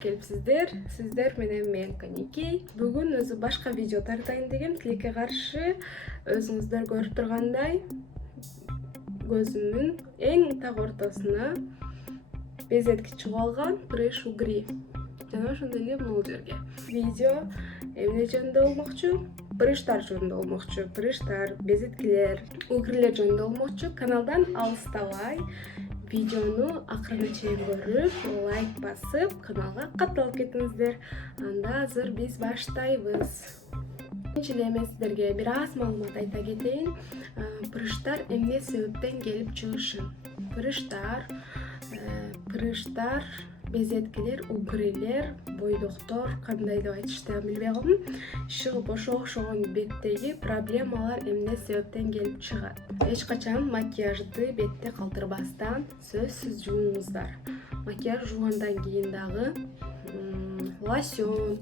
Сиздер менен мен Каникей. Бүгүн өзү башка видео тартайын дегем. Тилекке каршы өзүңүздөр көрүп тургандай көзүмдүн эң так ортосуна безетки чыгып алган прыщ угри. Жана ошондой эле могул жерге. Видео эмне жөнүндө болмокчу? Прыштар жөнүндө болмокчу. Прыштар, безеткилер, угрилер жөнүндө болмокчу. Каналдан алыстабай видеону акырына чейин көрүп, лайк басып, каналга катталып кетиңиздер. Анда азыр биз баштайбыз. Биринчи эле мен сиздерге бир аз маалымат айта кетейин. Прыштар эмне себептен келип чыгышын. Прыштар, безеткилер, угрилер, бойдоктор, кандай деп айтышты билбей калдым. Чыгып ошо окшогон беттеги проблемалар эмне себептен келип чыгат. Эч качан макияжды бетте калтырбастан сөзсүз жууңуздар. Макияж жуугандан кийин дагы лосьон,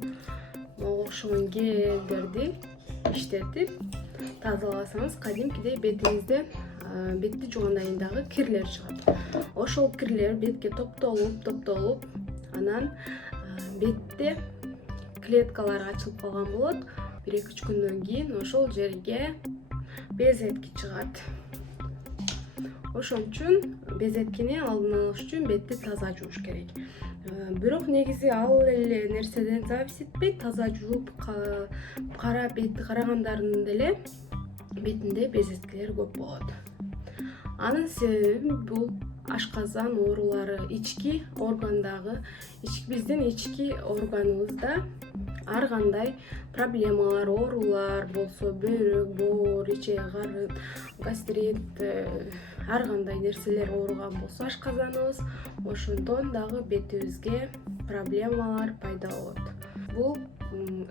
окшогон гелдерди иштетип тазаласаңыз, кадимкидей бетиңизден бетти жуугандан кийин дагы кирлер чыгат. Ошол кирлер бетке топтолуп, анан бетте клеткалар ачылып калган болот. 1-2 күндөн кийин ошол жерге безетки чыгат. Ошон үчүн безеткини алдын алыш үчүн бетти таза жууш керек. Бирок негизи ал эле нерседен зависит этпейт. Таза жууп, кара бетти карагандардын деле бетинде безеткилер көп болот. Анын себеби бул ашказан оорулары, ички органдагы, биздин ички органыбызда ар кандай проблемалар, оорулар болсо, бөйрөк, боор, ичек, карын, гастрит, ар кандай нерселер ооруган болсо ашказаныбыз, ошондон дагы бетибизге проблемалар пайда болот. Бул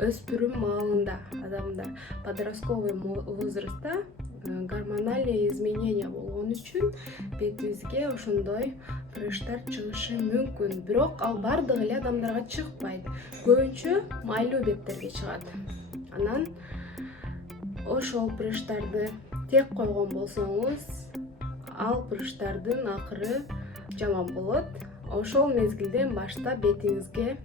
өспүрүм маалында адамдар подростковый возрастта гормональный изменения болгон үчүн бетибизге ошондой прыштар чыгышы мүмкүн. Бирок ал бардык эле адамдарга чыкпайт. Көбүнчө майлуу беттерге чыгат. Анан ошол прыштарды тек койгон болсоңуз, ал прыштардын акыры жаман болот. Ошол мезгилден баштап бетиңизге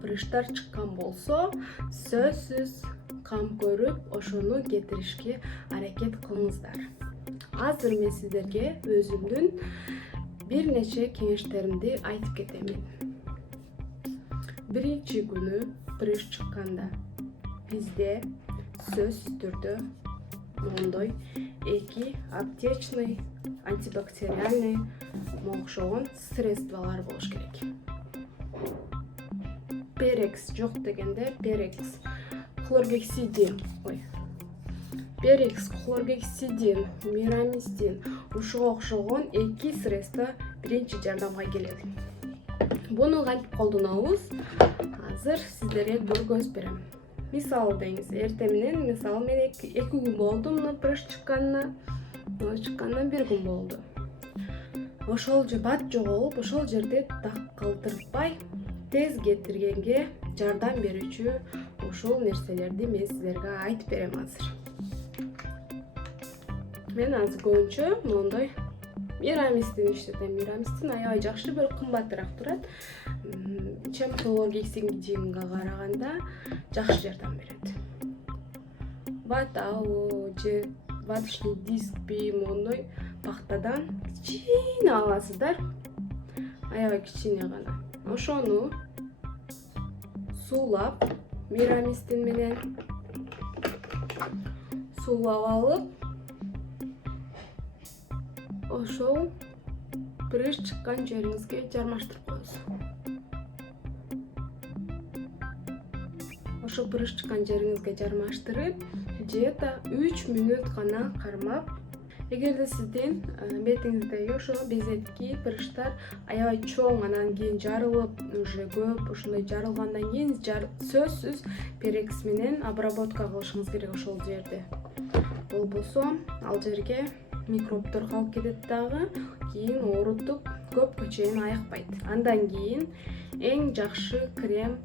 прыштар чыккан болсо, сөзсүз кам көрүп, ошону кетиришке аракет кылыңыздар. Азыр мен сиздерге өзүмдүн бир нече кеңештеримди айтып кетемин. Биринчи күнү прыщ чыкканда бизде сөзсүз түрдө мондой 2 аптечный, антибактериальный окшогон средстволор болуш керек. Перекс жок дегенде перекс хлоргексидин, мирамистин, ушуга окшогон 2 средство биринчи жардамга келет. Буну кантип колдонобуз? Азыр сиздерге көргөзүп берем. Мисалы деңиз, эртең менен, мисалы мен 2 күн болду мына прыщ чыкканынан 1 күн болду. Ошол же бат жоголуп, ошол жерде так калтырбай, тез кетиргенге жардам берүүчү ушул нерселерди мен сиздерге айтып берем азыр. Мен азыр көбүнчө мондой мирамистин иштетем. Мирамистин аябай жакшы, бирок кымбатыраак турат. Чем хлоргексидинге караганда жакшы жардам берет. Ватау же ваточный дискпи мондой пахтадан кичине аласыздар. Аябай кичине гана. Ошону суулап, мирамистин менен суулап алып, ошол прыщ чыккан жериңизге жармаштырып коесуз. Ошо прыщ чыккан жериңизге жармаштырып, где-то 3 мүнөт гана кармап, эгерде сиздин бетиңиздеги ошо безетки, прыштар аябай чоң, анан кийин жарылып, уже көп, ошондой жарылгандан кийин сөзсүз перекс менен обработка кылышыңыз керек ошол жерде. Болбосо ал жерге микробдор калып кетет дагы, кийин оорутуп көпкө чейин аякпайт. Андан кийин эң жакшы крем,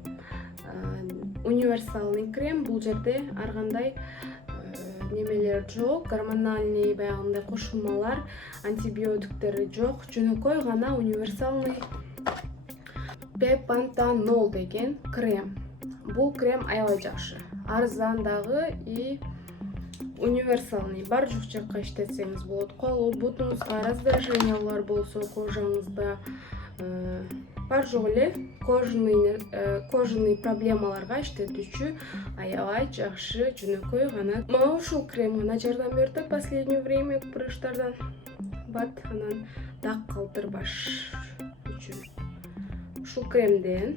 универсальный крем. Бул жерде ар кандай немелер жок, гормональный баягындай кошулмалар, антибиотиктери жок, жөнөкөй гана универсальный Bepanthenol деген крем. Бул крем аябай жакшы. Арзан дагы и универсальный. Бар жок жакка иштетсеңиз болот. Кол бутуңузга раздражениялар болсо, кожаңызда бар жок эле кожаный проблемаларга иштетүүчү аябай жакшы жөнөкөй гана. Мага ушул крем гана жардам берди последнее время прыштардан бат анан дак калтырбаш үчүн. Ушул кремден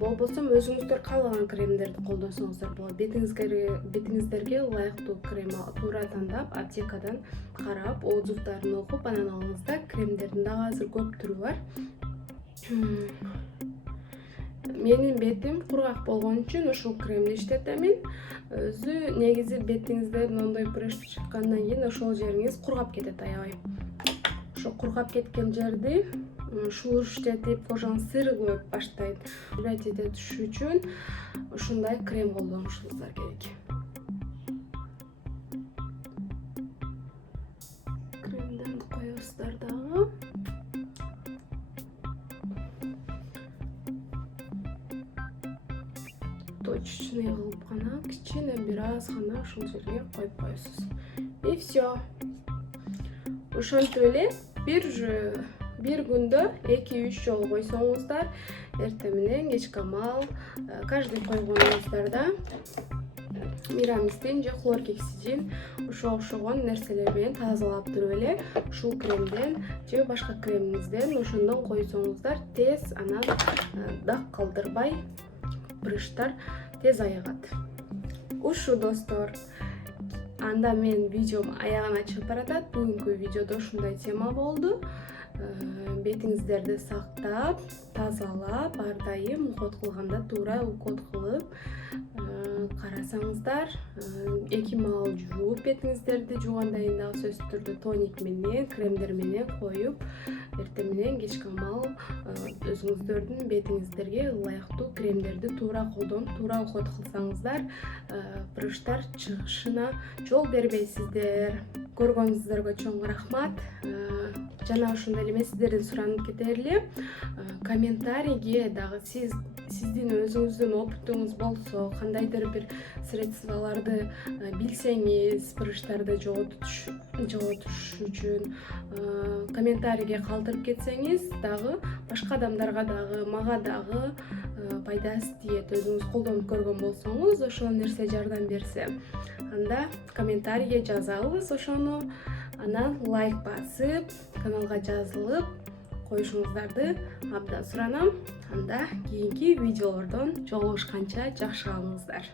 болбосо өзүңүздөр каалаган кремдерди колдонсоңуздар болот. Бетиңиздерге ылайыктуу крем туура тандап, аптекадан карап, отзывдарын окуп, анан алыңыздар. Кремдердин дагы азыр көп түрү бар. Менин бетим кургак болгон үчүн ушул кремди иштетемин. Өзү негизи бетиңизде мондой прыш чыккандан кийин ошол жериңиз кургап кетет аябай. Ошо кургап кеткен жерди шулуш иштетип, кожаңыз сыргылып баштайт. Убрать ете түшүү үчүн ушундай крем колдонушуңуздар керек. Кремден коесуздар дагы. Точечный кылып гана, кичине бир аз гана ушул жерге коюп коесуз. И все. Ошентип эле бир күндө 2-3 жолу койсоңуздар, эртең менен кечке маал каждый койгонуңуздарда мирамистин же хлоргексидин ошого окшогон нерселер менен тазалап туруп эле ушул кремден же башка кремиңизден ошондон койсоңуздар тез анан дак калтырбай прыштар тез айыгат. Ушу достор, анда мен видеом аягына чыгып баратат. Бүгүнкү видеодо ушундай тема болду. Бетиңиздерди сактап, тазалап, ар дайым уход кылганда туура уход кылып карасаңыздар, 2 маал жууп бетиңиздерди, жуугандан кийин дагы сөзсүз түрдө тоник менен, кремдер менен коюп, эртең менен кечке маал өзүңүздөрдүн бетиңиздерге ылайыктуу кремдерди туура колдонуп, туура уход кылсаңыздар, прыштар чыгышына жол бербейсиздер. Көргөнүңүздөргө чоң рахмат. Жана ошондой эле мен сиздерден суранып кетер элем, комментарийге дагы сиздин өзүңүздүн опытыңыз болсо, кандайдыр бир средстволорду билсеңиз, прыштарды жоготуш үчүн комментарийге калтырып кетсеңиз дагы башка адамдарга дагы, мага дагы пайдасы тиет. Өзүңүз колдонуп көргөн болсоңуз, ошол нерсе жардам берсе, анда комментарийге жазабыз ошону. Анан лайк басып, каналга жазылып коюшуңуздарды абдан суранам. Анда кийинки видеолордон жолугушканча жакшы калыңыздар.